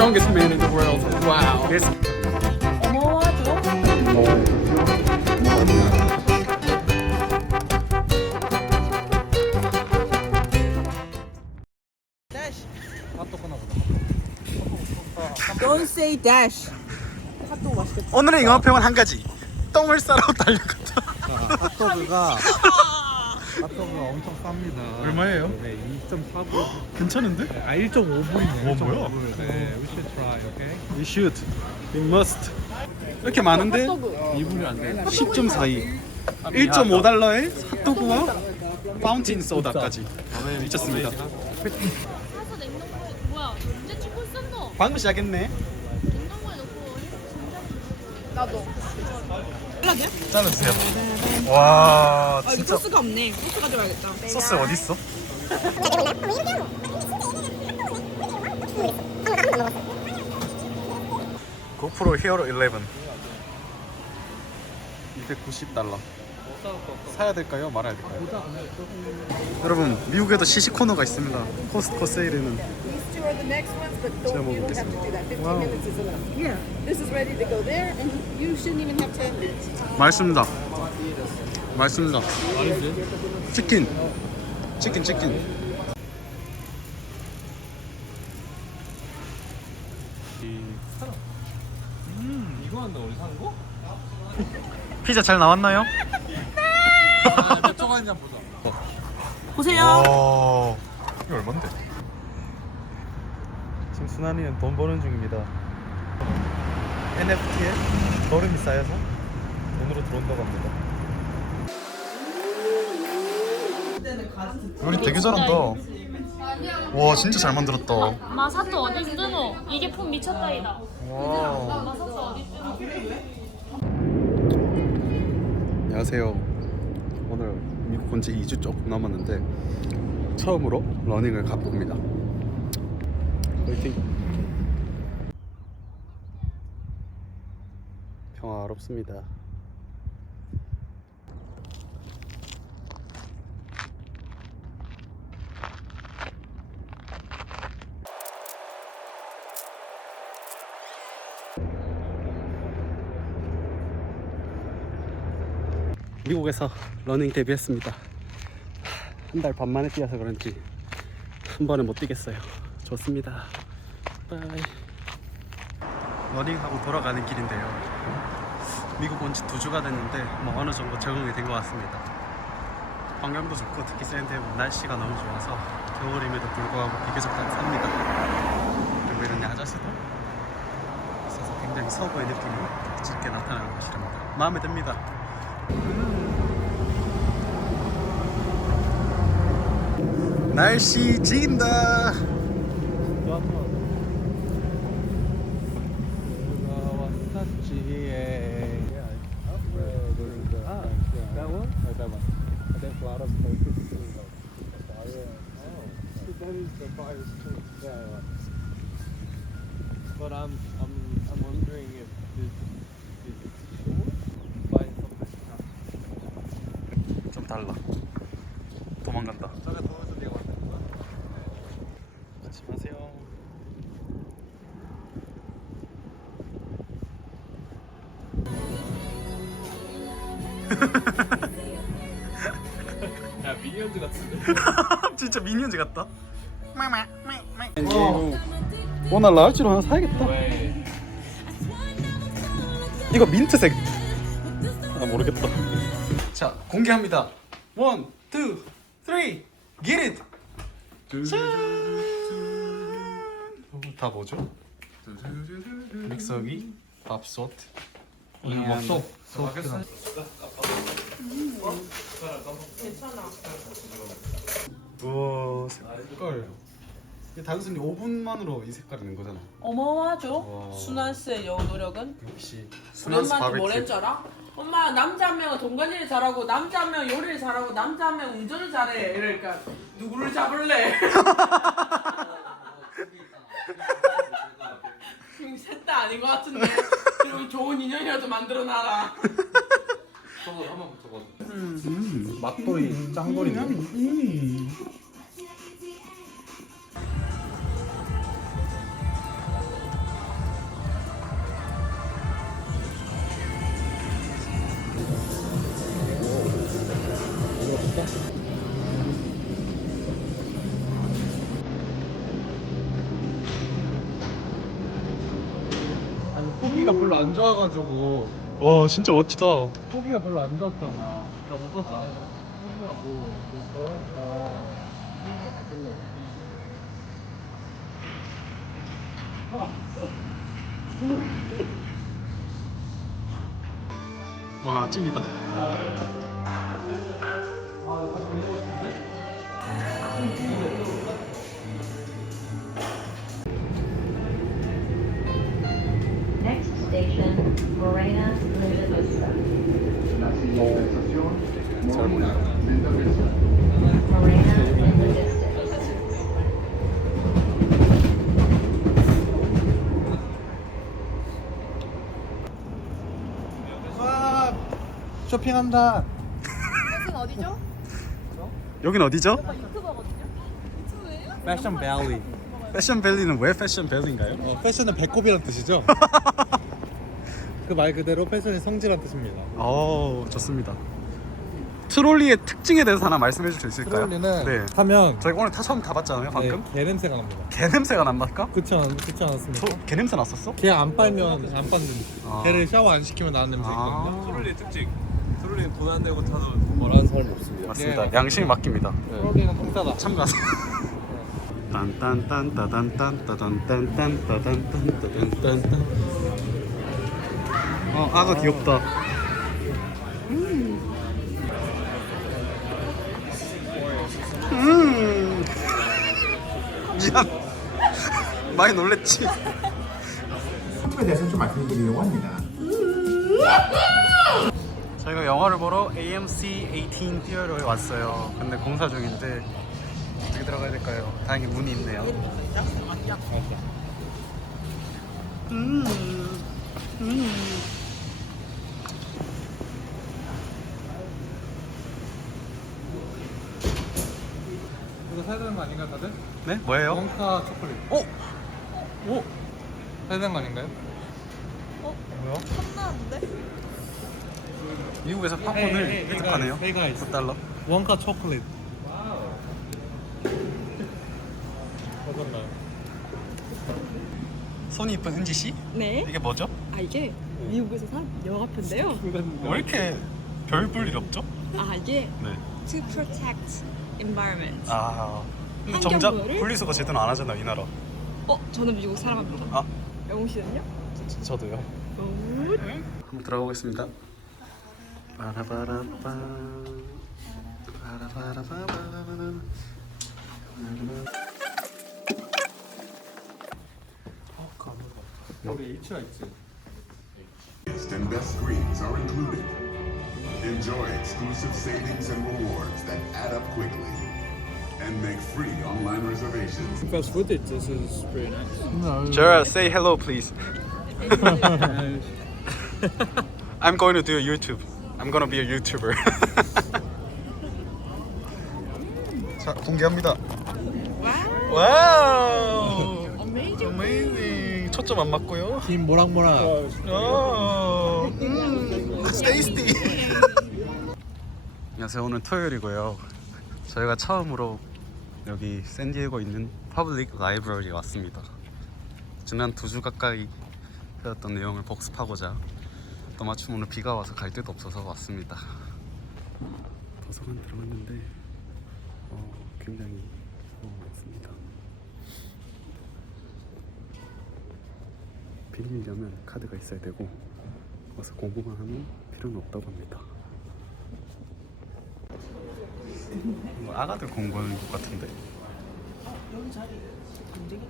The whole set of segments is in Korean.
strongest man in the world. Wow. Yes. Don't say dash. 핫도그 맛있겠다. 오늘의 영화평은 한 가지. 똥을 싸러 달려갔다. 핫도그가 엄청 쌉니다. 얼마예요? 네, 2.4불. 괜찮은데? 아, 1.5불이네. 뭐야? 네, we should try, okay? We should. We must. 이렇게 많은데 2불이 안 돼. 10.42. 1.5달러에 핫도그와 파운틴 소다까지 미쳤습니다. 사서 냉동고에 뭐야? 언제 찍고 있었노? 방금 시작했네. 냉동고에 넣고 진짜 나도. 연락해? 잘라주세요. 와 아, 이거 소스가 없네. 소스 가져가야겠다. 소스 어디 있어? 고프로 히어로 11 290달러 사야 될까요? 말아야 될까요? 여러분 미국에도 시식 코너가 있습니다. 코스트코 세일에는 These two are the next ones, but 제가 don't, you don't have to do that. 15 minutes is enough. Yeah. This is ready to go there, and you shouldn't even have 10 minutes. 맛있습니다. 맛있습니다. 치킨 치킨 이거 한다, 우리 사는 거? 피자 잘 나왔나요? 몇 조각 한잔 보자. 보세요. 와 이거 얼만데? 지금 순환이는 돈 버는 중입니다. NFT에 걸음이 쌓여서 돈으로 들어온다고 합니다. 요리 되게 잘한다. 와 진짜 잘 만들었다. 마사토 어디 쓰노? 이게 폼 미쳤다이다. 와. 마사토 어디 쓰노? 안녕하세요. 오늘 미국 온 지 2주 조금 남았는데 처음으로 러닝을 가봅니다. 화이팅! 평화롭습니다. 미국에서 러닝 데뷔했습니다. 한 달 반 만에 뛰어서 그런지 한 번에 못 뛰겠어요. 좋습니다. 바이. 러닝하고 돌아가는 길인데요. 미국 온 지 2주가 됐는데 뭐 어느 정도 적응이 된 것 같습니다. 환경도 좋고 특히 샌디에고 날씨가 너무 좋아서 겨울임에도 불구하고 비교적 따뜻합니다. 그리고 이런 야자수도 있어서 굉장히 서부의 느낌이 짙게 나타나는 곳이랍니다. 마음에 듭니다. 날씨 지긴다. That one? That one. There's a lot of places to go. Fire. Oh. That is the fire street. Yeah. But I'm wondering if this is sure by something. 좀 달라. 도망간다. 저게 더워서 내가 왔다. 조심하세요. 야, 미니언즈 같은데? 진짜 미니언즈 같다. 오늘 라울치로 하나 사야겠다. 왜? 이거 민트색. 아 모르겠다. 자 공개합니다. 1, 2, 3, get it. 다 뭐죠? 믹서기, 밥솥, 먹소. 우와 색깔. 이게 단순히 오븐만으로 이 색깔이 는 거잖아. 어마어마하죠? 와. 순환 씨의 여 노력은. 역시 우리 순환스 엄마한테 바베큐. 뭐랬줄 알아? 엄마 남자 한 명은 돈 관리를 잘하고 남자 한 명은 요리를 잘하고 남자 한 명은 운전을 잘해. 이러니까 누구를 잡을래? 셋 다 아닌 것 같은데. 그러면 좋은 인연이라도 만들어 놔라. 저거 한번 저거. 맛돌이 짱돌이네. 포기가 별로 안 좋아가지고 와 진짜 멋지다. 포기가 별로 안 좋았잖아. 나 웃었다. 포기가 뭐 와 찐이다. Next station, Morena, Linda Vista. Morena, Linda Vista. 와 쇼핑한다. 여긴 어디죠? 패션 밸리. 패션밸리는 왜 패션밸리인가요? 패션은 배꼽이란 뜻이죠. 그 말 그대로 패션의 성지란 뜻입니다. 좋습니다. 트롤리의 특징에 대해서 하나 말씀해 줄 수 있을까요? 트롤리는 네. 타면 저희 오늘 처음 타봤잖아요 방금. 개 냄새가 납니다. 개 냄새가 납니까? 그렇지 않았습니까? 개 냄새 났었어? 개 안 빨면 안 빠는 아. 개를 샤워 안 시키면 나는 냄새 있거든요. 아, 트롤리 특징. 트롤리는 돈 안 내고 타도 뭐라는 사람이 없습니다. 맞습니다. 예. 양심이 맡깁니다. 트롤리는 공짜다. 참가하세요. 딴딴딴따단딴따단딴딴따단딴따단딴. 아가 귀엽다. 미안. 많이 놀랬지. 에 대해서 좀 말씀드리려고 합니다. 저희가 영화를 보러 AMC 18 티어터에 왔어요. 근데 공사 중인데 어떻게 들어가야 될까요? 다행히 문이 있네요. 이거 사야 되는 거 아닌가요, 다들? 네? 뭐예요? 원카 초콜릿. 오! 사야 되는 거 아닌가요? 뭐야? 미국에서 팝콘을 획득하네요. Hey guys. 9달러. 원카 초콜릿. 어떤가요? 손이 이쁜 은지 씨? 네. 이게 뭐죠? 이게 미국에서 산 영화표인데요. 왜 이렇게 별 볼 일 없죠? 이게 네. to protect environment. 근데 환경부를? 정작 분리수거 제대로 안 하잖아 이 나라. 저는 미국 사랑합니다. 아. 영웅 씨는요? 저도요. 한번 들어보겠습니다. 바라바라빠 바라바라바바바바. 여기 H가 있지. And best screens are included. Enjoy exclusive savings and rewards that add up quickly. And make free online reservations. Fast footage. This is pretty nice. Jara, say hello, please. I'm going to do a YouTube. I'm gonna be a YouTuber. 자, 공개합니다. 와우. Amazing. 초점 안 맞고요. 김 모락모락. It's tasty. 안녕하세요. 오늘 토요일이고요. 저희가 처음으로 여기 샌디에고 있는 퍼블릭 라이브러리에 왔습니다. 지난 2주 가까이 배웠던 내용을 복습하고자 또 마침 오늘 비가 와서 갈 데도 없어서 왔습니다. 도서관 들어갔는데 굉장히 많습니다. 빌리려면 카드가 있어야 되고 와서 공부만 하면 필요는 없다고 합니다. 뭐 아가들 공부하는 것 같은데. 여기 자리 굉장히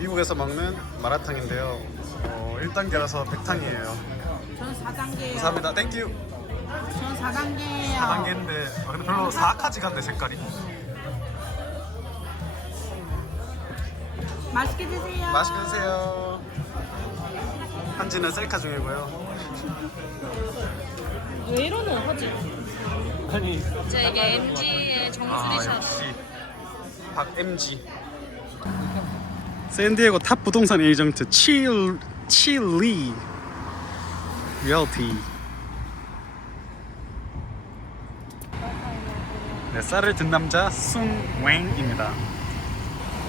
미국에서 먹는 마라탕인데요. 1단계라서 100탕이에요. 저는 4단계예요. 감사합니다. 땡큐. 저는 4단계예요. 4단계인데 근데 별로 사악하지 않네 색깔이. 맛있게 드세요. 맛있게 드세요. 한지는 셀카 중이고요. 왜 이러는 하지? 아니 이게 MG의 정수리샷. 역시 박MG. 샌디에고 탑 부동산 에이전트 칠리 리얼티. 네, 쌀을 든 남자 숭웽입니다.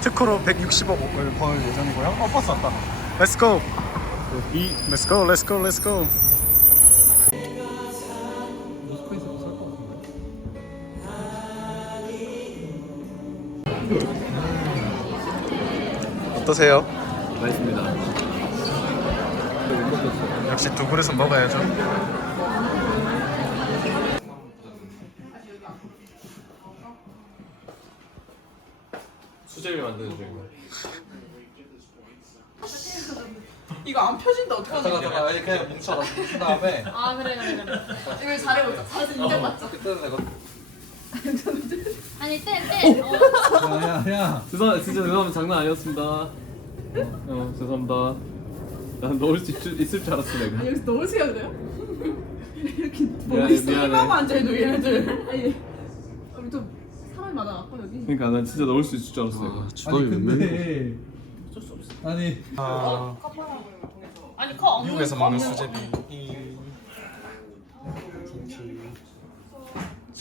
특허로 160억을 벌 예정이고요. 버스 왔다. Let's go. Let's go. Let's go. Let's go. 어떠세요? 맛있습니다. 역시 두 그릇은 먹어야죠. 수제비 만드는 중이고. 이거 안 펴진다 어떡하지? 아니 그냥 뭉쳐라. 뭉친 다음에. 아 그래. 이걸 잘해보자. 잘해서 인정받자. 그때는 내가. 아니 때. 야. 진짜 죄송합니다. 장난 아니었습니다. 죄송합니다. 난 넣을 수 있을 줄 알았어 내가. 여기서 넣으세요 그래요? 이렇게 미안해, 머리 쓰고 미안해. 하고 앉아있는 얘네들. 아니 우리 좀 사람이 많아 여기. 그러니까 난 진짜 넣을 수 있을 줄 알았어 내가. 주방이 몇 명이야? 어쩔 수 없어. 아니 아니 커 엉덩이. 미국에서 먹는 수제비.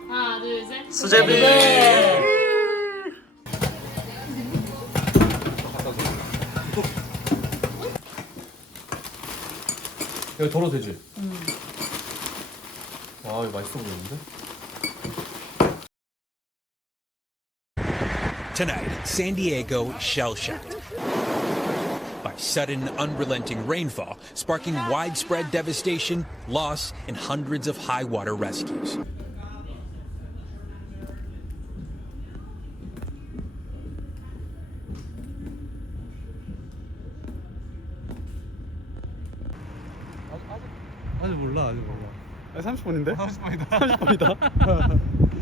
하나 둘 셋. 수제비. 여기 덜어도 되지? 와 이거 맛있어 보이는데? Tonight, San Diego shell-shocked by sudden, unrelenting rainfall, sparking widespread devastation, loss, and hundreds of high-water rescues. 아직 몰라. 30분인데? 30분이다. 30분이다.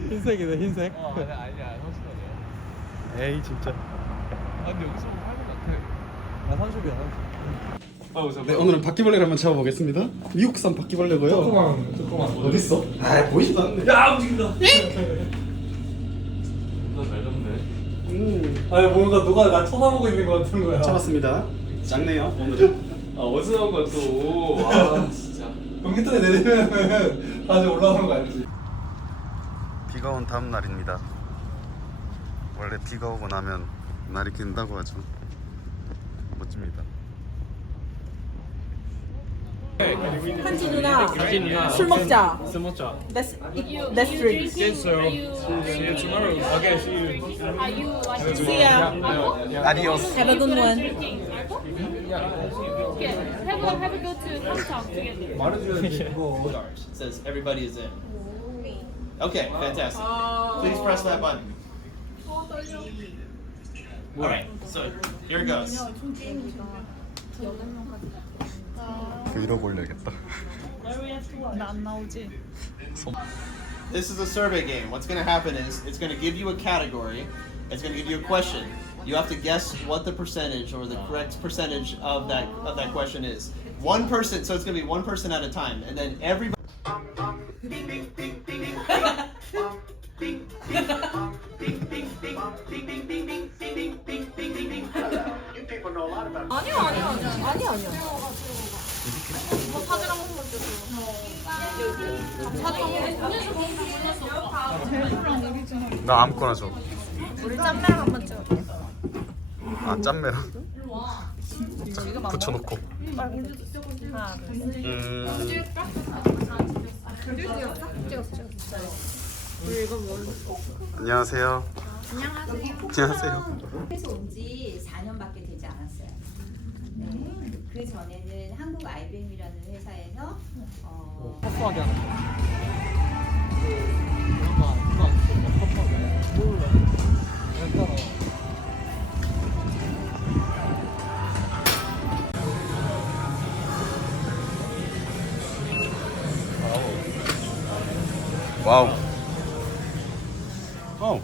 흰색이네 흰색. 아니야 30분이야. 에이 진짜. 근데 여기서 하는 것 같아. 나 30이야. 네, 오늘은 바퀴벌레를 한번 잡아보겠습니다. 미국산 바퀴벌레고요. 조그만. 어딨어? 아 보이지도 않네. 야 움직인다. 나잘 잡네. 아니 뭔가 누가 나 쳐다보고 있는 것 같은 거야. 잡았습니다. 작네요 오늘은. 아 어디서 나온 거야 또. 아 진짜. 경기도에 내리면은 다시 올라오는 거 알지? 비가 온 다음 날입니다. 원래 비가 오고 나면 날이 낀다고 하죠. 멋집니다. 한지 누나 술 먹자. 술 먹자. Let's drink. See you tomorrow. Okay, see you. Are you like See ya. 아디오스. Have a good one. drinking alcohol? Yeah. Have a go to Hong together. It says everybody is in. Okay, fantastic. Please press that button. Alright, so here it goes. 브이로그 올려야겠다. 나안 나오지. This is a survey game. What's going to happen is it's going to give you a category. It's going to give you a question. You have to guess what the percentage or the correct percentage of that question is. One person, so it's going to be one person at a time, and then everybody. 아니야. 뭐 사진 한 번만 찍어. 사진 한 번만. 나 아무거나 줘. 우리 짬매랑 한번 찍을게. 아 짬매랑. 붙여놓고. 하나 둘 셋. 찍었어. 우리 이거 뭘로? 안녕하세요. 안녕하세요. 해서 온 지 4년밖에 되지 않았어요. 네. 그 전에는 한국 IBM이라는 회사에서 퍼프하게 하는 거. 와우. 어.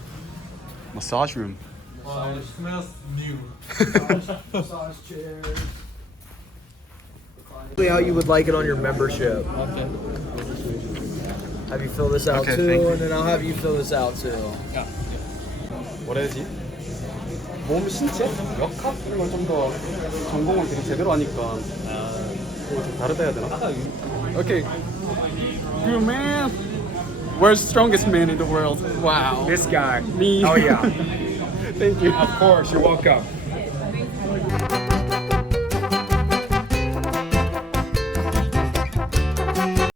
마사지 룸. It smells new. How you would like it on your membership. Okay. Have you fill this out Okay, too, thank you. and then I'll have you fill this out too. 뭐라 해야지? 몸 신체? 역학? 이런 걸 좀 더 전공을 되게 제대로 하니까 이거 좀 다르다 해야 되나? 오케이. You man. World's strongest man in the world. Wow. This guy. Me. Oh yeah. Thank you. Of course, you're welcome.